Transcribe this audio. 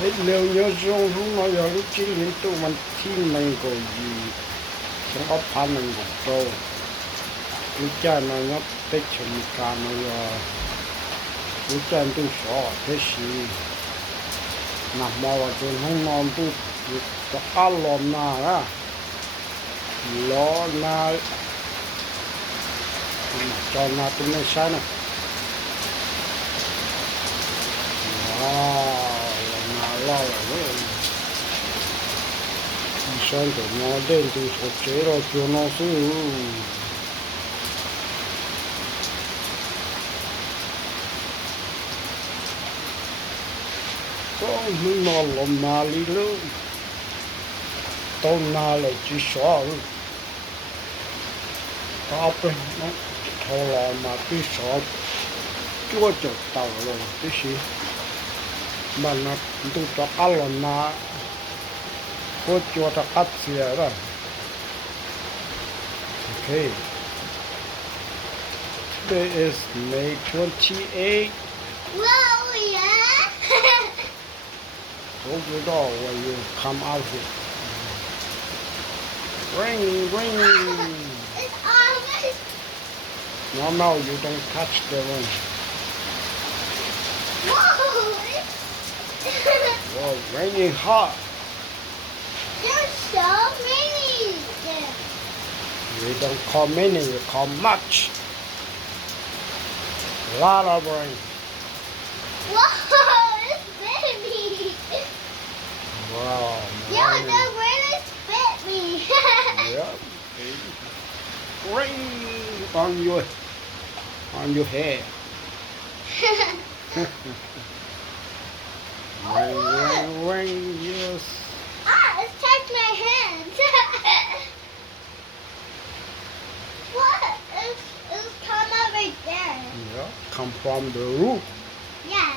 Hết liều nhớ rong không nói giờ lúc chỉ liên tục mình thi mình có gì trong ấp phá mình có trâu lúc cha nó nhóc tết chừng cả nó giờ lúc cha tôi sợ thế gì nằm mò vào trên không non tôi có ăn lòm na á lò na cho na tôi nói sai nè na lo rồi sáng từ nó đến từ số chế rồi cho nó xuống con nó làm nào đi luôn tôm nào là chỉ sợ có bên nó thò lò mà chỉ sợ chúa chợt tàu rồi cái gì mà nó tôi cho ăn làm nào có chúa ta cắt xìa đó okay today is May 28th. Whoa, yeah. Don't you know when you come out here? Rain, rain. It's almost. No, you don't touch the rain. Whoa. Well, raining hard. There's so many there. You don't call many, you call much. A lot of rain. Whoa, it's baby. Wow. Yo, the rain bit me. Yeah. Rain on your hair. Rain, yes. It's touched my hands. What? It's come over there. Yeah, come from the roof. Yeah.